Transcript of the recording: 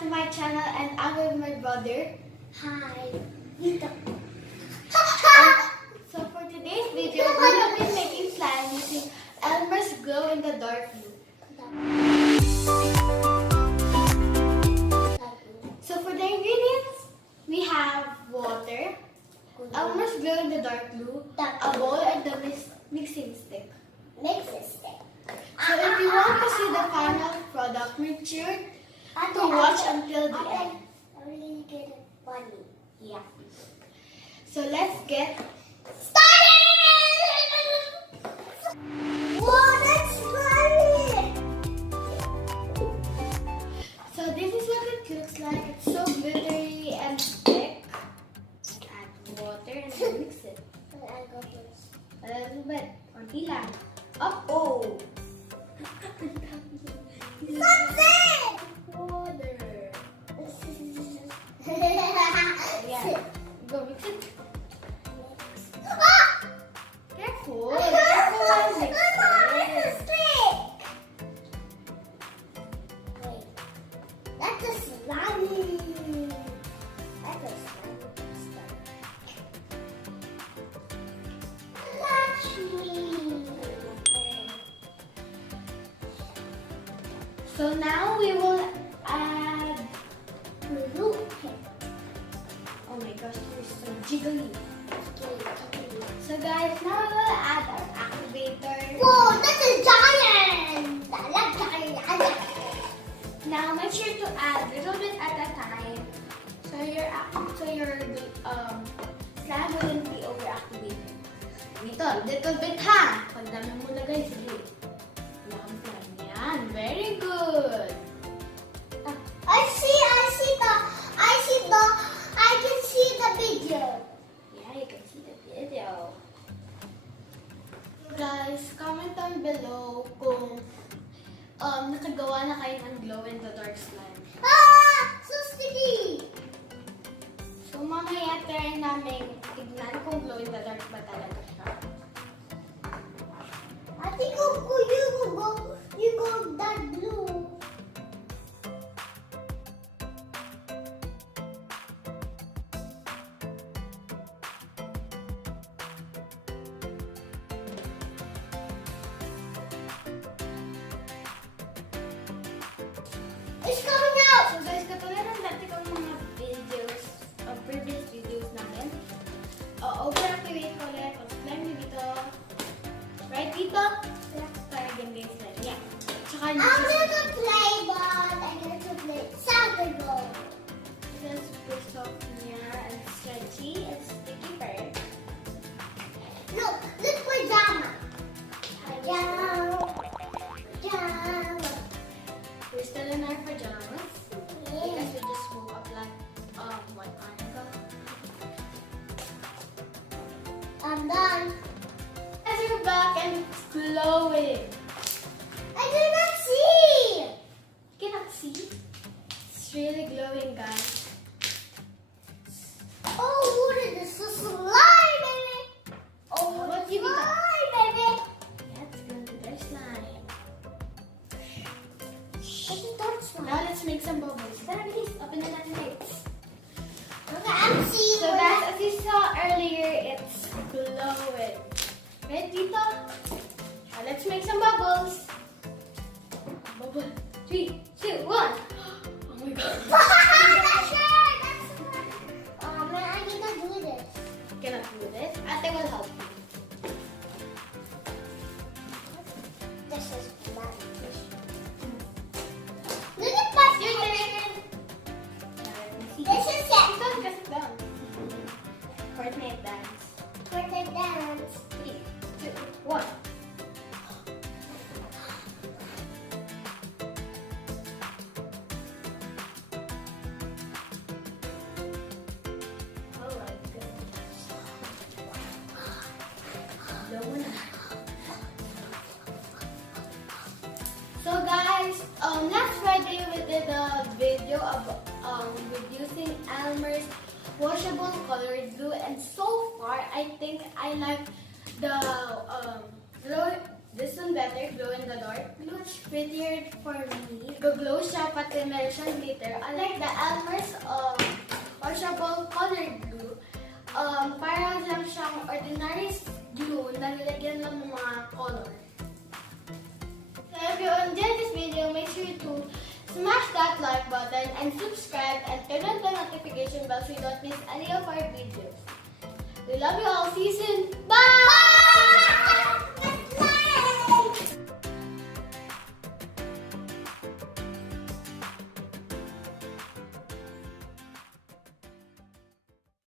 to my channel, and I'm with my brother. Hi. So for today's video, we will be making slime using Elmer's glow-in-the-dark glue. So for the ingredients, we have water, Elmer's glow-in-the-dark glue, a bowl, and the mixing stick. So if you want to see the final product, make sure to watch until the end. I really get it funny. Yeah. So let's get started! Whoa, that's funny! So this is what it looks like. It's so glittery and thick. Add water and then mix it. I'll go first. A little bit. Konti lang. Up. Oh. Something! Water. Yeah. Go mix it. Ah! Careful. Careful while mixing. Wait. That's a slimy. That's a slimy stuff. Touch me. So now we will add. Blue. Oh my gosh, you're so jiggly. So guys, now we will add our activator. Whoa, that's a giant! I like giant. Now make sure to add a little bit at a time, so your slime wouldn't be overactivated. Dito, little bit ha. Pag dami mo na guys, sige. Wala kang slime. Yan, very good. I can see the video. Yeah, you can see the video. Guys, comment down below kung nakagawa na kayo ng glow-in-the-dark slime. Ah! So sticky! So mamaya try namin tignan kung glow-in-the-dark ba talaga siya. I think you go that blue. It's coming out! So guys, katulad ng dati kong mga videos, previous videos namin, overactivate ko ulit ang slime nyo dito. Right dito? Para ganda yung slime. Yeah. Tsaka I'm gonna play, but I'm gonna play soccer ball. It's super soft niya and stretchy and sticky part. Look pajama. Pajama. We're still in our pajamas because we just woke up like 1 hour ago. I'm done. As we're back and it's glowing. I did not see. You cannot see. It's really glowing, guys. Oh, what is this? This is slime, baby. Oh, What it's you got? slime, baby. That's going to their slime. It's not slime. Now let's make some bubbles. Tara, bilis. Open na natin lights. Okay, I'm seeing. So guys, as you saw earlier, it's glowing. Right, dito? Now let's make some bubbles. Bubble. 3, 2, 1. Oh my god. That's sure. That's fun. Man, I cannot do this. Cannot do this. Ate will help you. This is bad. Look at that. Your turn. This is it. Sit down, sit down. Fortnite dance. Fortnite dance. 3, 2, 1. Alright, good. Blow mo na. So guys, last Friday we did a video of with using Elmer's washable colored glue, and so far I think I like the This one better, glow in the dark. Looks prettier for me. Glow siya, pati meron siyang glitter. Unlike the Elmer's washable colored glue, parang lang siyang ordinary glue na nilagyan ng mga color. So if you enjoyed this video, make sure to smash that like button and subscribe and turn on the notification bell so you don't miss any of our videos. We love you all. See you soon. Bye!